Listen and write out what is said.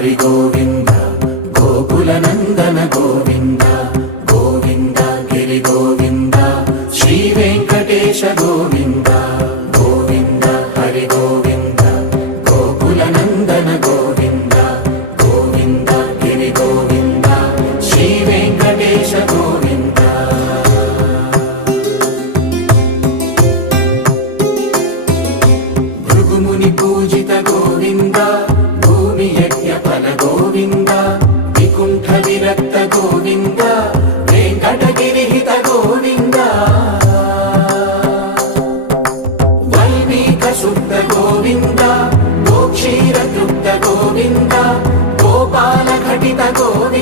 హరి గోవింద గోకుల నందన గోవింద గోవింద గిరి గోవింద శ్రీ వెంకటేశ గోవింద గోవింద హరి గోవింద గోకుల నందన గోవింద గోవింద గిరి గోవింద శ్రీ వెంకటేశ గోవింద భృగుముని పూజిత గోవింద భూమి యజ్ఞ ఫల గోవింద వికుంఠ విరక్త గోవింద వెంకటగిరిహిత గోవింద వైదిక శుద్ధ గోవింద గోక్షీర తృప్త గోవింద గోపాల ఘటిత గోవింద